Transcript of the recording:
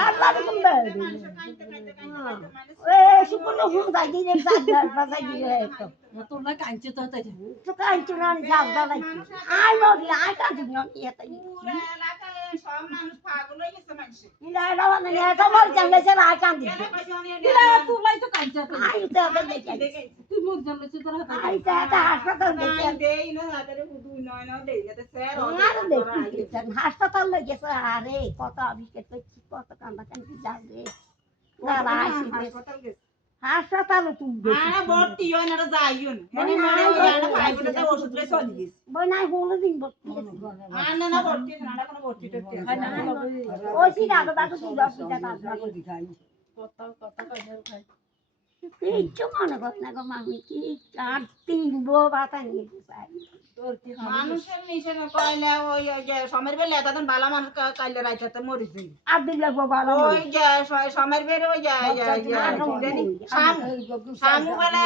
আল্লাহ রকম বেড়ে এ শুকনো হুম যাই দিলে বাজাই দিলে তো তোমরা কাঁদছো তো তাই তো কাঁচু না যাও দাঁড়াই আই নদী আই কাঁচু না ইয়েতে সব মানুষ পাগল হয়ে গেছে মানুষ ইলা রাওয়া না এটা মর জানলে সে আই কাঁদি তোমরাই তো কাঁদছো আই তো দেখে তুই মুখ জানলে তোর হাতে আই তো এটা হাসপাতাল দেখে দেই না হাতের বুদু নয় না দেই না স্যার আর দেখি হাসপাতাল গেছে আরে কত আবিষ্কার করছি কত কান্দা কান্দি যাবে না আসি হাসপাতাল গেছে হাসপাতাল তুই আরে ভর্তি হয় না যাইও না এনে মানে ওই একটা প্রাইভেটে ওষুধ রে চলে গেছে বই নাই হলো দিন বলছি আর না না ভর্তি না না কোনো ভর্তি টর্তি আছে না ওই সিন আগে বাকি তুই রসিদা কাজ কত কত কাজের খাই কিচ্ছু মনে কর না গো মামি কি আর তিন বউ ভাতা নিয়ে চাই তোর কি মানুষের মিশন কইলে ওই যে সমের বেলা তখন বালা মানুষ কাইলে রাইতে মরে যাই আর দিলে বউ ভালো ওই যে সমের বেলা ওই যে শামু বেলা